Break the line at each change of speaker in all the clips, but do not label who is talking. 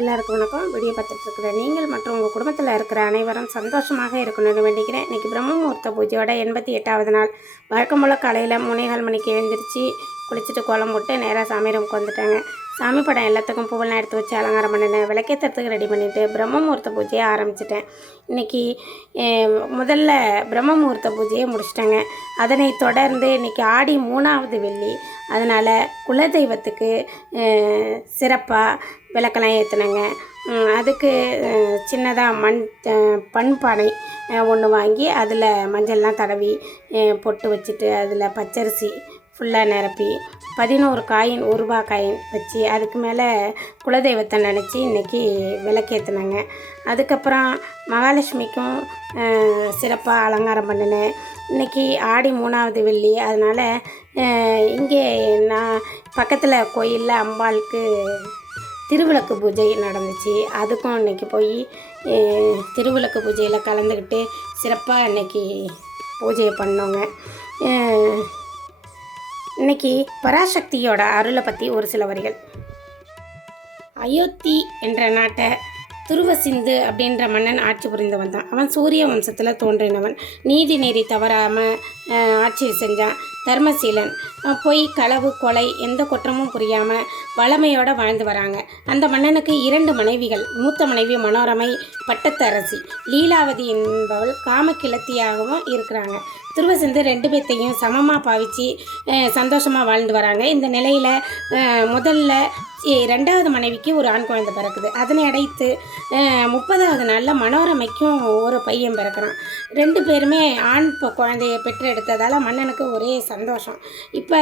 எல்லாருக்கும் வணக்கம். வீடியோ பார்த்துட்டு இருக்கிற நீங்கள் மற்றும் உங்கள் குடும்பத்தில் இருக்கிற அனைவரும் சந்தோஷமாக இருக்கணும்னு வேண்டிக்கிறேன். இன்றைக்கி பிரம்மமுகூர்த்த பூஜையோட எண்பத்தி எட்டாவது நாள். வழக்கம் போல் காலையில் மூணேகால் மணிக்கு எழுந்திரிச்சு குளிச்சுட்டு கோலம் போட்டு நேராக சாமி ரூமுக்கு வந்துட்டாங்க. சாமி படம் எல்லாத்துக்கும் பூவெல்லாம் எடுத்து வச்சு அலங்காரம் பண்ணினேன். விளக்கேற்றத்துக்கு ரெடி பண்ணிவிட்டு பிரம்ம முகூர்த்த பூஜையை ஆரம்பிச்சிட்டேன். இன்றைக்கி முதல்ல பிரம்ம முகூர்த்த பூஜையை முடிச்சிட்டேங்க. அதனை தொடர்ந்து இன்றைக்கி ஆடி மூணாவது வெள்ளி. அதனால் குலதெய்வத்துக்கு சிறப்பாக விளக்கெல்லாம் ஏற்றுனேங்க அதுக்கு சின்னதாக மண் பண்பானை ஒன்று வாங்கி அதில் மஞ்சள்லாம் தடவி பொட்டு வச்சுட்டு அதில் பச்சரிசி ஃபுல்லாக நிரப்பி பதினோரு காயின் ஒரு ரூபா காயின் வச்சு அதுக்கு மேலே குலதெய்வத்தை நினச்சி இன்றைக்கி விளக்கேற்றினாங்க அதுக்கப்புறம் மகாலட்சுமிக்கும் சிறப்பாக அலங்காரம் பண்ணினேன் இன்றைக்கி ஆடி மூணாவது வெள்ளி அதனால் இங்கே நான் பக்கத்தில் கோயிலில் அம்பாளுக்கு திருவிளக்கு பூஜை நடந்துச்சு. அதுக்கும் இன்னைக்கு போய் திருவிளக்கு பூஜையில் கலந்துக்கிட்டு சிறப்பாக இன்னைக்கு பூஜையை பண்ணோங்க. இன்னைக்கு பராசக்தியோட அருளை பற்றி ஒரு சில வரிகள். அயோத்தி என்ற நாட்டை துருவசிந்து அப்படின்ற மன்னன் ஆட்சி புரிந்து வந்தான் அவன் சூரிய வம்சத்தில் தோன்றினவன். நீதி நெறி தவறாமல் ஆட்சி செஞ்சான். தர்மசீலன். பொய் களவு கொலை எந்த குற்றமும் புரியாமல் வளமையோடு வாழ்ந்து வராங்க. அந்த மன்னனுக்கு இரண்டு மனைவிகள். மூத்த மனைவி மனோரமை பட்டத்து அரசி லீலாவதி என்பவள் காமக்கிழத்தியாகவும் இருக்கிறாங்க. துருவசிந்து ரெண்டு பேர்த்தையும் சமமாக பாவிச்சு சந்தோஷமாக வாழ்ந்து வராங்க. இந்த நிலையில் முதல்ல ரெண்டாவது மனைவிக்கு ஒரு ஆண் குழந்தை பிறக்குது. அதனை அடைத்து முப்பதாவது நாளில் மனோரமைக்கும் ஒரு பையன் பிறக்கிறான். ரெண்டு பேருமே ஆண் குழந்தையை பெற்றெடுத்ததால் மன்னனுக்கு ஒரே சந்தோஷம். இப்போ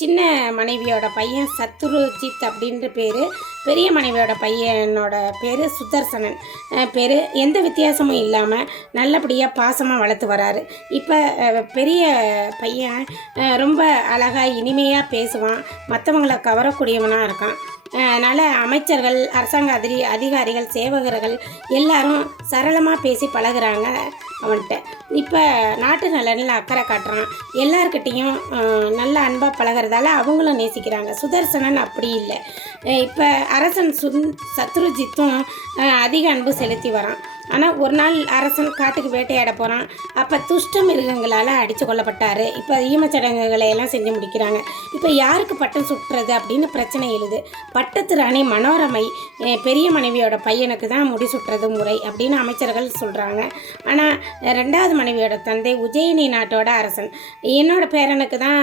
சின்ன மனைவியோட பையன் சத்ருஜித் அப்படின்ற பேர் பெரிய மனைவியோட பையனோட பேர் சுதர்சனன். பேர் எந்த வித்தியாசமும் இல்லாமல் நல்லபடியாக பாசமாக வளர்த்து வராரு. இப்போ பெரிய பையன் ரொம்ப அழகாக இனிமையாக பேசுவான். மற்றவங்கள கவரக்கூடியவனாக இருக்கான். அதனால் அமைச்சர்கள் அரசாங்க அதிரி அதிகாரிகள் சேவகர்கள் எல்லாரும் சரளமாக பேசி பழகுறாங்க அவன்கிட்ட. இப்போ நாட்டு நலனில் அக்கறை காட்டுறான். எல்லாருக்கிட்டேயும் நல்ல அன்பாக பழகுறதால அவங்களும் நேசிக்கிறாங்க. சுதர்சனன் அப்படி இல்லை. இப்போ அரசன் சுந் சத்ருஜித்தும் அதிக அன்பு செலுத்தி வரான். ஆனால் ஒரு நாள் அரசன் காட்டுக்கு வேட்டையாட போகிறான் அப்போ துஷ்ட மிருகங்களால் அடித்து கொல்லப்பட்டார். இப்போ ஈமச்சடங்குகளை எல்லாம் செஞ்சு முடிக்கிறாங்க. இப்போ யாருக்கு பட்டம் சுட்டுறது அப்படின்னு பிரச்சனை எழுது. பட்டத்து ராணி மனோரமை பெரிய மனைவியோட பையனுக்கு தான் முடி சுட்டுறது முறை அப்படின்னு அமைச்சர்கள் சொல்கிறாங்க ஆனால் ரெண்டாவது மனைவியோட தந்தை உஜயினி நாட்டோட அரசன். என்னோட பேரனுக்கு தான்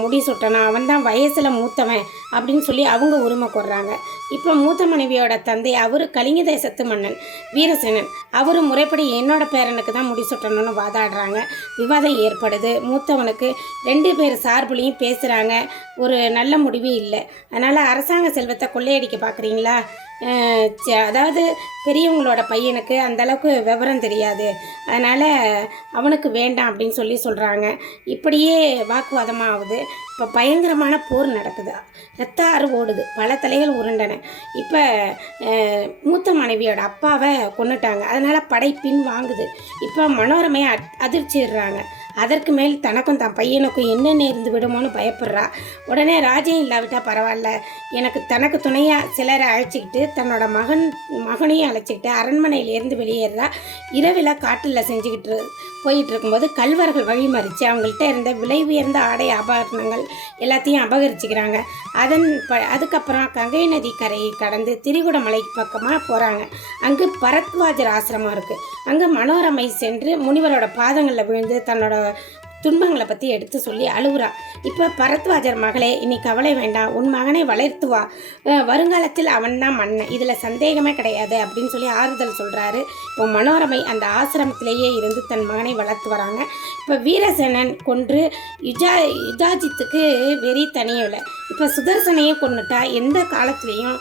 முடி சுட்டணும் அவன் தான் வயசில் மூத்தவன். அப்படின்னு சொல்லி அவங்க உரிமை கொடுறாங்க இப்போ மூத்த மனைவியோட தந்தை அவர் கலிங்க தேசத்து மன்னன் வீரசேனன். அவர் முறைப்படி என்னோட பேரனுக்கு தான் முடி சுட்டணும்னு வாதாடுறாங்க. விவாதம் ஏற்படுது. மூத்தவனுக்கு ரெண்டு பேர் சார்புலையும் பேசுகிறாங்க ஒரு நல்ல முடிவே இல்லை. அதனால் அரசாங்க செல்வத்தை கொள்ளையடிக்க பார்க்குறீங்களா அதாவது பெரியவங்களோட பையனுக்கு அந்த அளவுக்கு விவரம் தெரியாது. அதனால் அவனுக்கு வேண்டாம் அப்படின்னு சொல்லி சொல்கிறாங்க இப்படியே வாக்குவாதமாக ஆகுது இப்போ பயங்கரமான போர் நடக்குது. ரத்த ஆறு ஓடுது. பல தலைகள் உருண்டன. இப்போ அஹ், மூத்த மனைவியோட அப்பாவை கொன்னுட்டாங்க. அதனால் படை பின் வாங்குது. இப்போ மனோரமையை அதிர்ச்சிடுறாங்க. அதற்கு மேல் தனக்கும் தன் பையனுக்கும் என்ன நேர்ந்து விடுமோன்னு பயப்படுறா. உடனே ராஜையும் இல்லாவிட்டால் பரவாயில்ல. எனக்கு தனக்கு துணையாக சிலரை அழைச்சிக்கிட்டு தன்னோட மகன் மகனையும் அழைச்சிக்கிட்டு அரண்மனையிலேருந்து வெளியேறா. இரவில் காட்டில் செஞ்சுக்கிட்டு போயிட்டு இருக்கும்போது கல்வர்கள் வழிமறித்து அவங்கள்ட்ட இருந்த விலை உயர்ந்த ஆடை ஆபரணங்கள் எல்லாத்தையும் அபகரிச்சுக்கிறாங்க. அதன் ப அதுக்கப்புறம் கங்கை நதி கரையை கடந்து திரிகுடமலை பக்கமாக போகிறாங்க அங்கு பரத்வாஜர் ஆசிரமம் இருக்குது அங்கே மனோரமை சென்று முனிவரோட பாதங்களில் விழுந்து தன்னோட துன்பங்களை பற்றி எடுத்து சொல்லி அழுகுறா. இப்போ பரத்வாஜர் மகளே இனி கவலை வேண்டாம். உன் மகனை வளர்த்து வா. வருங்காலத்தில் அவன் தான் மன்னன். இதில் சந்தேகமே கிடையாது அப்படின்னு சொல்லி ஆறுதல் சொல்கிறாரு இப்போ மனோரமை அந்த ஆசிரமத்திலேயே இருந்து தன் மகனை வளர்த்து வராங்க. இப்போ வீரசேனன் கொன்று யுஜா யுஜாஜித்துக்கு வெறி தனியவில்லை இப்போ சுதர்சனையே கொண்டுட்டா எந்த காலத்துலேயும்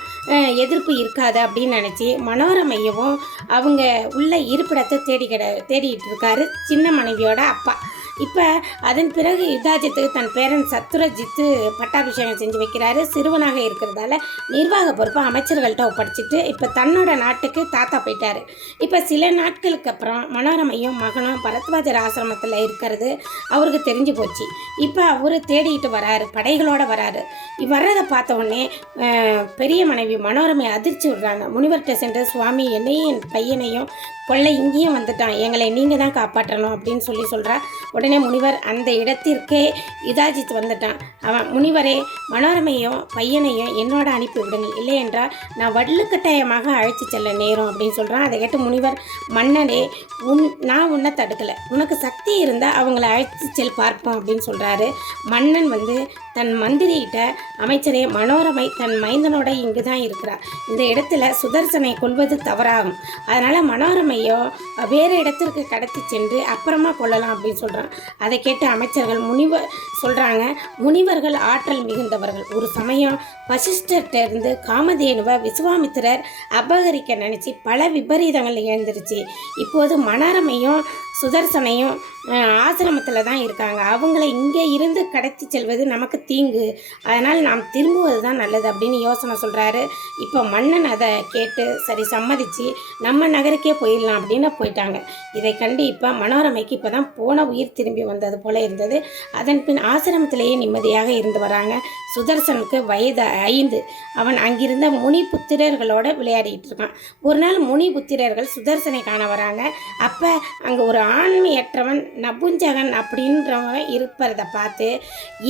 எதிர்ப்பு இருக்காது அப்படின்னு நினச்சி மனோரமையவும் அவங்க உள்ள இருப்பிடத்தை தேடி கிட தேடிட்டு இருக்காரு சின்ன மனைவியோட அப்பா. இப்போ அதன் பிறகு யுத்தாஜித்துக்கு தன் பேரன் சத்துரஜித்து பட்டாபிஷேகம் செஞ்சு வைக்கிறாரு. சிறுவனாக இருக்கிறதால நிர்வாக பொறுப்பை அமைச்சர்கள்ட்ட ஒப்படைச்சிட்டு இப்போ தன்னோட நாட்டுக்கு தாத்தா போயிட்டாரு. இப்போ சில நாட்களுக்கு அப்புறம் மனோரமையும் மகனும் பரத்வாஜர் ஆசிரமத்தில் இருக்கிறது அவருக்கு தெரிஞ்சு போச்சு. இப்போ அவர் தேடிட்டு வராரு படைகளோடு வராரு. வர்றதை பார்த்த உடனே பெரிய மனைவி மனோரமை அதிர்ச்சி விடுறாங்க. முனிவர்கிட்ட சென்று சுவாமி என்னையும் என் பையனையும் கொள்ளை இங்கேயும் வந்துட்டான். எங்களை நீங்கள் தான் காப்பாற்றணும் அப்படின்னு சொல்லி சொல்கிறா உடனே முனிவர் அந்த இடத்திற்கே இதாஜித் வந்துட்டான். அவன் முனிவரே மனோரமையும் பையனையும் என்னோட அனுப்பி விடுங்கள். இல்லை என்றால் நான் வள்ளுக்கட்டாயமாக அழைச்சி செல்ல நேரும் அப்படின்னு சொல்கிறான் அதை கேட்டு முனிவர் மன்னனே உன் நான் உன்னை தடுக்கலை. உனக்கு சக்தி இருந்தால் அவங்கள அழைத்து செல் பார்ப்போம் அப்படின்னு சொல்கிறாரு மன்னன் வந்து தன் மந்திரிகிட்ட அமைச்சரே மனோரமை தன் மைந்தனோட இங்கு தான் இருக்கிறார். இந்த இடத்துல சுதர்சனை கொள்வது தவறாகும். அதனால் மனோரமை மனோரமையோ வேறு இடத்திற்கு கடத்தி சென்று அப்புறமா கொள்ளலாம் அப்படின்னு சொல்கிறான் அதை கேட்டு அமைச்சர்கள் முனிவர் சொல்கிறாங்க முனிவர்கள் ஆற்றல் மிகுந்தவர்கள். ஒரு சமயம் வசிஷ்டர்கிட்ட இருந்து காமதேனுவை விஸ்வாமித்திரர் அபகரிக்க நினச்சி பல விபரீதங்கள் எழுந்துருச்சு. இப்போது மனோரமையும் சுதர்சனையும் ஆசிரமத்தில் தான் இருக்காங்க. அவங்கள இங்கே இருந்து கடத்தி செல்வது நமக்கு தீங்கு. அதனால் நாம் திரும்புவது தான் நல்லது அப்படின்னு யோசனை சொல்கிறாரு இப்போ மன்னன் அதை கேட்டு சரி சம்மதிச்சு நம்ம நகருக்கே போயிடலாம். அப்படின்னு போயிட்டாங்க. இதை கண்டு இப்போ மனோரமைக்கு இப்போ தான் போன உயிர் திரும்பி வந்தது போல இருந்தது. அதன் பின் ஆசிரமத்திலேயே நிம்மதியாக இருந்து வராங்க. சுதர்சனுக்கு வயது ஐந்து. அவன் அங்கிருந்த முனி புத்திரர்களோட விளையாடிட்டு இருக்கான். ஒரு நாள் முனி புத்திரர்கள் சுதர்சனை காண வராங்க. அப்போ அங்கே ஒரு ஆண்மையற்றவன் நபுஞ்சகன் அப்படின்றவன் இருப்பதை பார்த்து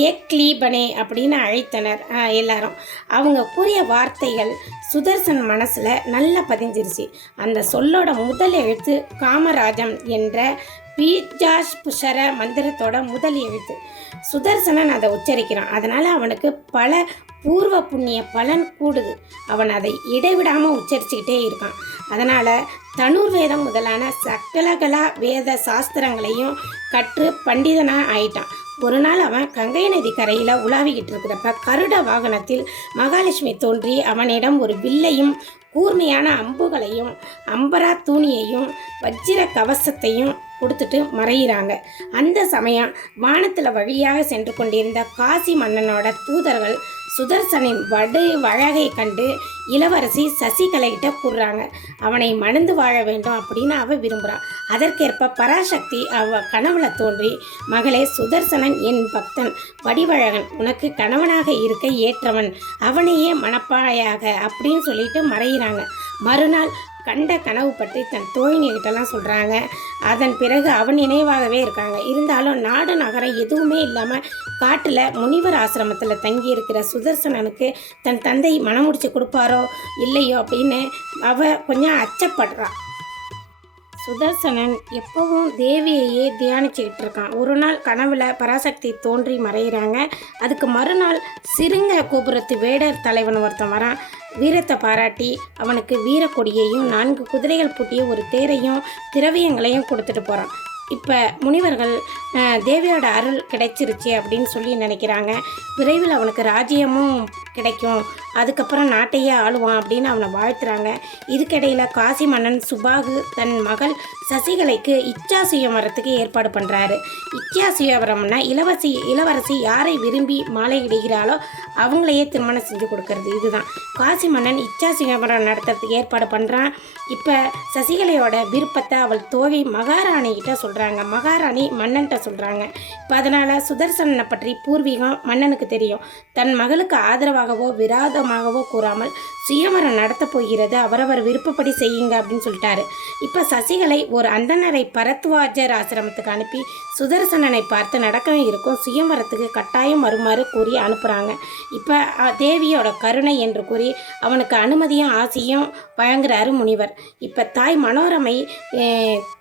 ஏக்லீபனே அப்படின்னு அழைத்தனர் எல்லாரும். அவங்க கூறிய வார்த்தைகள் சுதர்சன் மனசில் நல்லா பதிஞ்சிருச்சு. அந்த சொல்லோட முதல் எழுத்து காமராஜம் என்ற பீஜாஸ்புஷர மந்திரத்தோட முதல் எழுத்து. சுதர்சனன் அதை உச்சரிக்கிறான். அதனால் அவனுக்கு பல பூர்வ புண்ணிய பலன் கூடுது. அவன் அதை இடைவிடாமல் உச்சரிச்சுக்கிட்டே இருக்கான். அதனால் தனுர்வேதம் முதலான சகலகலா வேத சாஸ்திரங்களையும் கற்று பண்டிதனாக ஆயிட்டான். ஒரு நாள் அவன் கங்கை நதி கரையில் உலாவிக்கிட்டு இருக்கிறப்ப கருட வாகனத்தில் மகாலட்சுமி தோன்றி அவனிடம் ஒரு வில்லையும் கூர்மையான அம்புகளையும் அம்பரா தூணியையும் வஜ்ர கவசத்தையும் கொடுத்துட்டு மறையிறாங்க. அந்த சமயம் வானத்தில் வழியாக சென்று கொண்டிருந்த காசி மன்னனோட தூதர்கள் சுதர்சனின் வடு வழகை கண்டு இளவரசி சசிகலைகிட்ட கூறுறாங்க. அவனை மணந்து வாழ வேண்டும் அப்படின்னு அவ விரும்புகிறான் அதற்கேற்ப பராசக்தி அவ கனவுல தோன்றி மகளே சுதர்சனன் என் பக்தன். வடிவழகன். உனக்கு கணவனாக இருக்க ஏற்றவன். அவனையே மனப்பாழையாக அப்படின்னு சொல்லிட்டு மறையிறாங்க. மறுநாள் கண்ட கனவு பற்றி தன் தோழினிகிட்டலாம் சொல்கிறாங்க அதன் பிறகு அவன் நினைவாகவே இருக்காங்க. இருந்தாலும் நாடு நகரம் எதுவுமே இல்லாமல் காட்டில் முனிவர் ஆசிரமத்தில் தங்கி இருக்கிற சுதர்சனனுக்கு தன் தந்தை மனம் கொடுப்பாரோ இல்லையோ அப்படின்னு அவ கொஞ்சம் அச்சப்படுறான் சுதர்சனன் எப்பவும் தேவியையே தியானிச்சுக்கிட்டு இருக்கான் ஒரு நாள் கனவுல பராசக்தி தோன்றி மறையிறாங்க. அதுக்கு மறுநாள் சிறுங்க கோபுரத்து வேடர் தலைவன் ஒருத்தன் வரான். வீரத்தை பாராட்டி அவனுக்கு வீரக்கொடியையும் நான்கு குதிரைகள் பூட்டிய ஒரு தேரையும் திரவியங்களையும் கொடுத்துட்டு போகிறான் இப்போ முனிவர்கள் தேவியோட அருள் கிடைச்சிருச்சு அப்படின்னு சொல்லி நினைக்கிறாங்க. விரைவில் அவனுக்கு ராஜ்யமும் கிடைக்கும். அதுக்கப்புறம் நாட்டையே ஆளுவான் அப்படின்னு அவனை வாழ்த்துறாங்க. இதுக்கிடையில் காசி மன்னன் சுபாகு தன் மகள் சசிகலைக்கு இச்சாசுயம் வரத்துக்கு ஏற்பாடு பண்ணுறாரு இச்சாசுயவரம்னா இளவரசி இளவரசி யாரை விரும்பி மாலையிடுகிறாளோ அவங்களையே திருமணம் செஞ்சு கொடுக்கறது இதுதான். காசி மன்னன் இச்சாசுயவரம் நடத்துறதுக்கு ஏற்பாடு பண்ணுறான் இப்போ சசிகலையோட விருப்பத்தை அவள் தோழி மகாராணிகிட்ட சொல்கிறாங்க சொல்கிறாங்க மகாராணி மன்னன்கிட்ட சொல்கிறாங்க இப்போ அதனால் சுதர்சனனை பற்றி பூர்வீகம் மன்னனுக்கு தெரியும். தன் மகளுக்கு ஆதரவாகவோ விராதமாகவோ கூறாமல் சுயமரம் நடத்தப் போகிறது. அவரவர் விருப்பப்படி செய்யுங்க அப்படின்னு சொல்லிட்டாரு. இப்போ சசிகலை ஒரு அந்தனரை பரத்வாஜர் ஆசிரமத்துக்கு அனுப்பி சுதர்சனனை பார்த்து நடக்கவும் இருக்கும். சுயமரத்துக்கு கட்டாயம் வருமாறு கூறி அனுப்புகிறாங்க இப்போ தேவியோட கருணை என்று கூறி அவனுக்கு அனுமதியும் ஆசையும் வழங்குறாரு முனிவர். இப்போ தாய் மனோரமை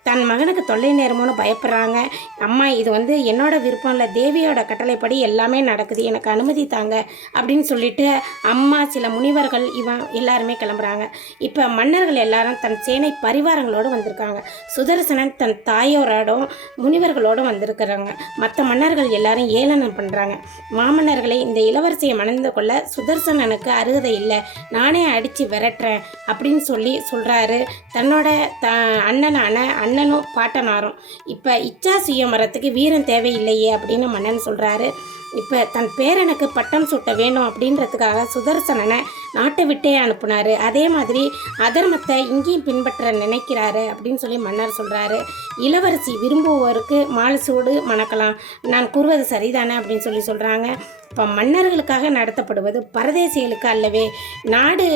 தன் மகனுக்கு தொல்லை நேரமும் நேரமோன்னு பயப்படுறாங்க. அம்மா இது வந்து என்னோட விருப்பம் இல்லை. தேவியோட கட்டளைப்படி எல்லாமே நடக்குது. எனக்கு அனுமதி தாங்க அப்படின்னு சொல்லிட்டு அம்மா சில முனிவர்கள் இவன் எல்லாருமே கிளம்புறாங்க. இப்போ மன்னர்கள் எல்லாரும் தன் சேனை பரிவாரங்களோடு வந்திருக்காங்க. சுதர்சனன் தன் தாயோரோடும் முனிவர்களோடும் வந்திருக்கிறாங்க. மற்ற மன்னர்கள் எல்லாரும் ஏளனம் பண்ணுறாங்க மாமன்னர்களை இந்த இளவரசியை மணந்து கொள்ள சுதர்சனனுக்கு அருகதை இல்லை. நானே அடித்து விரட்டுறேன் அப்படின்னு சொல்லி சொல்கிறாரு தன்னோட த அண்ணனான அண்ணனும் பாட்டனாரும். இப்போ இச்சா சுயமரத்துக்கு வீரம் தேவையில்லையே அப்படின்னு மன்னன் சொல்கிறாரு இப்போ தன் பேரனுக்கு பட்டம் சூட்ட வேணும் அப்படின்றதுக்காக சுதர்சனனை நாட்டை விட்டே அனுப்புனாரு. அதே மாதிரி அதர்மத்தை இங்கேயும் பின்பற்ற நினைக்கிறாரு அப்படின்னு சொல்லி மன்னர் சொல்கிறாரு இளவரசி விரும்புவோருக்கு மாலை சூடு மணக்கலாம். நான் கூறுவது சரிதானே அப்படின்னு சொல்லி சொல்கிறாங்க இப்போ மன்னர்களுக்காக நடத்தப்படுவது பரதேசிகளுக்கு அல்லவே நாடு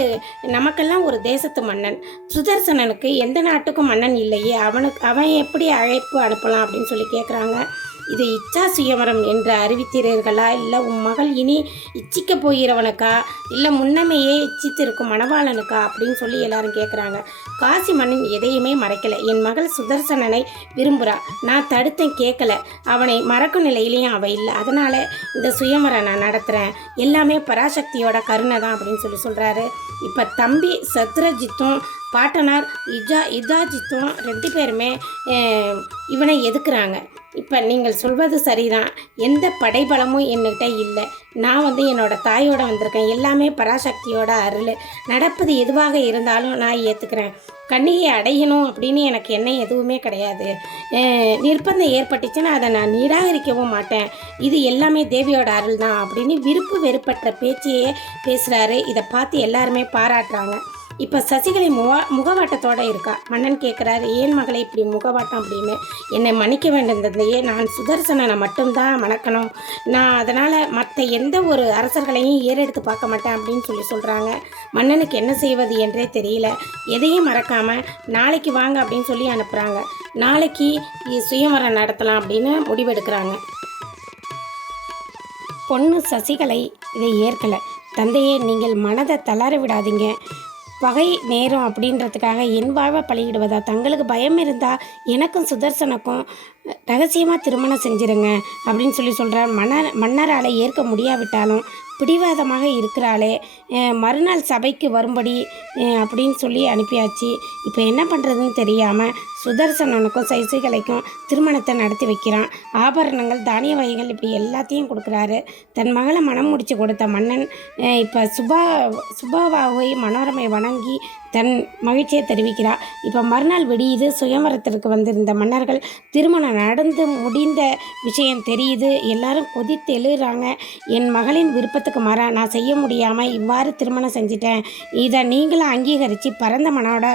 நமக்கெல்லாம் ஒரு தேசத்து மன்னன். சுதர்சனனுக்கு எந்த நாட்டுக்கும் மன்னன் இல்லையே. அவனுக்கு அவன் எப்படி அழைப்பு அனுப்பலாம் அப்படின்னு சொல்லி கேட்குறாங்க இது இச்சா சுயவரம் என்று அறிவித்தீர்களா இல்லை உன் மகள் இனி இச்சிக்க போகிறவனுக்கா? இல்லை முன்னமையே இச்சித்திருக்கும் மணவாளனுக்கா? அப்படின்னு சொல்லி எல்லாரும் கேட்குறாங்க காசி மன்னன் எதையுமே மறைக்கல. என் மகள் சுதர்சனனை விரும்புகிறா நான் தடுத்தேன் கேட்கல அவனை மறக்கும் நிலையிலையும் அவள் இல்லை. அதனால் இந்த சுயவரம் நான் நடத்துகிறேன் எல்லாமே பராசக்தியோட கருணை தான் அப்படின்னு சொல்லி சொல்கிறாரு இப்போ தம்பி சத்ரஜித்தும் பாட்டனார் இஜா இதாஜித்தும் ரெண்டு பேருமே இவனை எதுக்குறாங்க? இப்போ நீங்கள் சொல்வது சரிதான். எந்த படைபலமும் என்கிட்ட இல்லை. நான் வந்து என்னோட தாயோட வந்திருக்கேன். எல்லாமே பராசக்தியோட அருள். நடப்பது எதுவாக இருந்தாலும் நான் ஏற்றுக்கிறேன் கண்ணியை அடையணும் அப்படின்னு எனக்கு என்ன எதுவுமே கிடையாது. நிர்பந்தம் ஏற்பட்டுச்சுன்னா அதை நான் நிராகரிக்கவும் மாட்டேன். இது எல்லாமே தேவியோட அருள் தான் அப்படின்னு விருப்பு வெறுப்பற்ற பேச்சையே பேசுகிறாரு இதை பார்த்து எல்லாருமே பாராட்டுறாங்க. இப்போ சசிகலை முக முகவாட்டத்தோட இருக்கா? மன்னன் கேட்குறாரு ஏன் மகளை இப்படி முகவாட்டம் அப்படின்னு? என்னை மன்னிக்க வேண்டியதையே நான் சுதர்சனனை மட்டும்தான் மணக்கணும். நான் அதனால் மற்ற எந்த ஒரு அரசர்களையும் ஏறெடுத்து பார்க்க மாட்டேன் அப்படின்னு சொல்லி சொல்கிறாங்க மன்னனுக்கு என்ன செய்வது என்றே தெரியல. எதையும் மறக்காமல் நாளைக்கு வாங்க அப்படின்னு சொல்லி அனுப்புகிறாங்க நாளைக்கு சுயமரம் நடத்தலாம் அப்படின்னு முடிவெடுக்கிறாங்க. பொண்ணு சசிகலை இதை ஏற்கலை. தந்தையே நீங்கள் மனதை தளர விடாதீங்க. பகை நேரம் அப்படின்றதுக்காக என் வாழ்வை பழகிடுவதா? தங்களுக்கு பயம் இருந்தால் எனக்கும் சுதர்சனுக்கும் ரகசியமாக திருமணம் செஞ்சிருங்க அப்படின்னு சொல்லி சொல்கிறார் மன்னர் மன்னரால் ஏற்க முடியாவிட்டாலும் பிடிவாதமாக இருக்கிறாளே. மறுநாள் சபைக்கு வரும்படி அப்படின்னு சொல்லி அனுப்பியாச்சு. இப்போ என்ன பண்ணுறதுன்னு தெரியாமல் சுதர்சனனுக்கும் சைசிகளைக்கும் திருமணத்தை நடத்தி வைக்கிறான். ஆபரணங்கள் தானிய வகைகள் இப்படி எல்லாத்தையும் கொடுக்குறாரு. தன் மகளை மனம் முடிச்சு கொடுத்த மன்னன் இப்போ சுபா சுபாவாவை மனோரமை வணங்கி தன் மகிழ்ச்சியை தெரிவிக்கிறார். இப்போ மறுநாள் விடியுது சுயம்பரத்திற்கு வந்திருந்த மன்னர்கள் திருமணம் நடந்து முடிந்த விஷயம் தெரியுது. எல்லாரும் கொதித்து எழுறாங்க. என் மகளின் விருப்பத்துக்கு மாற நான் செய்ய முடியாமல் இவ்வாறு திருமணம் செஞ்சிட்டேன். இதை நீங்களும் அங்கீகரித்து பரந்த மனோட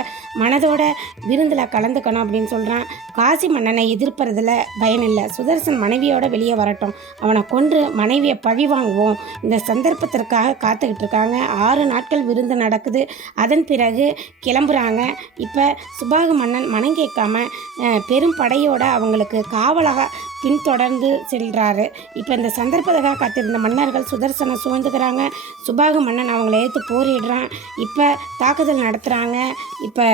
மனதோட விருந்தில் கலந்துக்கணும். அப்படின்னு சொல்கிறான் காசி மன்னனை எதிர்ப்பறதுல பயனில்லை சுதர்சன் மனைவியோட வெளியே வரட்டும். அவனை கொன்று மனைவியை பழி வாங்குவோம். இந்த சந்தர்ப்பத்திற்காக காத்துக்கிட்டு இருக்காங்க. ஆறு நாட்கள் விருந்து நடக்குது. அதன் பிறகு கிளம்புறாங்க. இப்போ சுபாகு மன்னன் மனம் கேட்காம பெரும் படையோட அவங்களுக்கு காவலாக பின்தொடர்ந்து செல்கிறாரு இப்போ இந்த சந்தர்ப்பத்துக்காக காத்திருந்த மன்னர்கள் சுதர்சனை சூழ்ந்துக்கிறாங்க. சுபாகு மன்னன் அவங்கள ஏற்று போரிடுறான். இப்போ தாக்குதல் நடத்துகிறாங்க இப்போ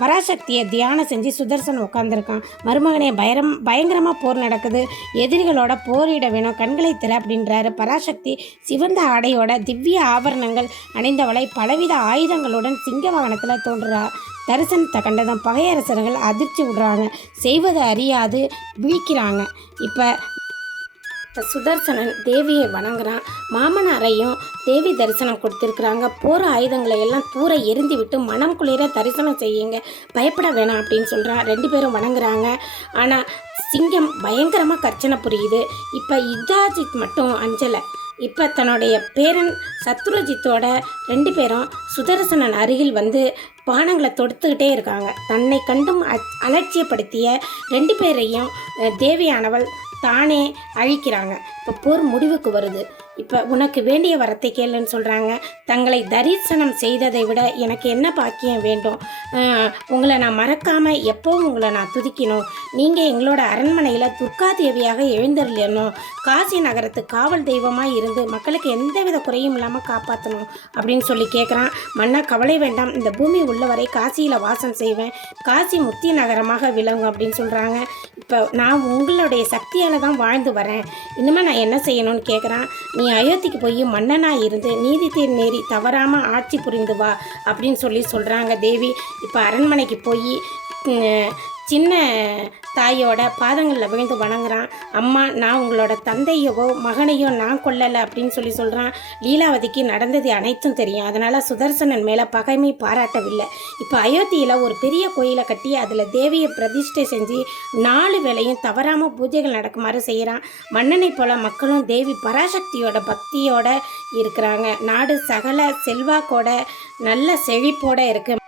பராசக்தியை தியானம் செஞ்சு சுதர்சன் உட்காந்துருக்கான் மருமகனே பயரம் பயங்கரமாக போர் நடக்குது. எதிரிகளோட போரிட வேணும் கண்களை திற அப்படின்றாரு. பராசக்தி சிவந்த ஆடையோட திவ்ய ஆபரணங்கள் அணிந்தவளை பலவித ஆயுதங்களுடன் சிங்க வாகனத்தில் தோன்றுறா தரிசனத்தை கண்டதும் பகையரசர்கள் அதிர்ச்சி விடுறாங்க. செய்வது அறியாது விழிக்கிறாங்க. இப்போ சுதர்சனன் தேவியை வணங்குறான். மாமனாரையும் தேவி தரிசனம் கொடுத்துருக்குறாங்க. போகிற ஆயுதங்களை எல்லாம் தூர எரிந்து விட்டு மனம் குளிர தரிசனம் செய்யுங்க. பயப்பட வேணாம் அப்படின்னு சொல்கிறான் ரெண்டு பேரும் வணங்குறாங்க. ஆனால் சிங்கம் பயங்கரமாக கர்ச்சனை புரியுது. இப்போ இதாஜித் மட்டும் அஞ்சலை. இப்போ தன்னுடைய பேரன் சத்ருஜித்தோட ரெண்டு பேரும் சுதர்சனன் அருகில் வந்து பானங்களை தொடுத்துக்கிட்டே இருக்காங்க. தன்னை கண்டும் அ- அலட்சியப்படுத்திய ரெண்டு பேரையும் தேவியானவள் தானே அழிக்கிறாங்க. இப்போ போர் முடிவுக்கு வருது. இப்போ உனக்கு வேண்டிய வரத்தை கேளுன்னு சொல்கிறாங்க தங்களை தரிசனம் செய்ததை விட எனக்கு என்ன பாக்கியம் வேண்டும்? உங்களை நான் மறக்காமல் எப்போவும் உங்களை நான் துதிக்கணும். நீங்கள் எங்களோட அரண்மனையில் துர்கா தேவியாக எழுந்தருளணும். காசி நகரத்து காவல் தெய்வமாக இருந்து மக்களுக்கு எந்தவித குறையும் இல்லாமல் காப்பாற்றணும் அப்படின்னு சொல்லி கேட்குறான் மன்னா கவலை வேண்டாம். இந்த பூமி உள்ளவரை காசியில் வாசம் செய்வேன். காசி முத்தி நகரமாக விளங்கும் அப்படின்னு சொல்கிறாங்க இப்போ நான் உங்களுடைய சக்தியால் தான் வாழ்ந்து வரேன். இனிமேல் நான் என்ன செய்யணும்னு கேட்குறான் நீ அயோத்திக்கு போய் மன்னனாக இருந்து நீதி தேர் நேரி தவறாமல் ஆட்சி புரிந்து வா அப்படின்னு சொல்லி சொல்கிறாங்க தேவி. இப்போ அரண்மனைக்கு போய் சின்ன தாயோட பாதங்களில் விழுந்து வணங்குறான். அம்மா நான் உங்களோட தந்தையவோ மகனையோ நான் கொல்லலை அப்படின்னு சொல்லி சொல்கிறான் லீலாவதிக்கு நடந்தது அனைத்தும் தெரியும். அதனால் சுதர்சனன் மேலே பகைமை பாராட்டவில்லை. இப்போ அயோத்தியில் ஒரு பெரிய கோயிலை கட்டி அதில் தேவியை பிரதிஷ்டை செஞ்சு நாலு வேளையும் தவறாமல் பூஜைகள் நடக்குமாறு செய்கிறான் மன்னனை போல மக்களும் தேவி பராசக்தியோட பக்தியோட இருக்கிறாங்க. நாடு சகல செல்வாக்கோட நல்ல செழிப்போட இருக்குது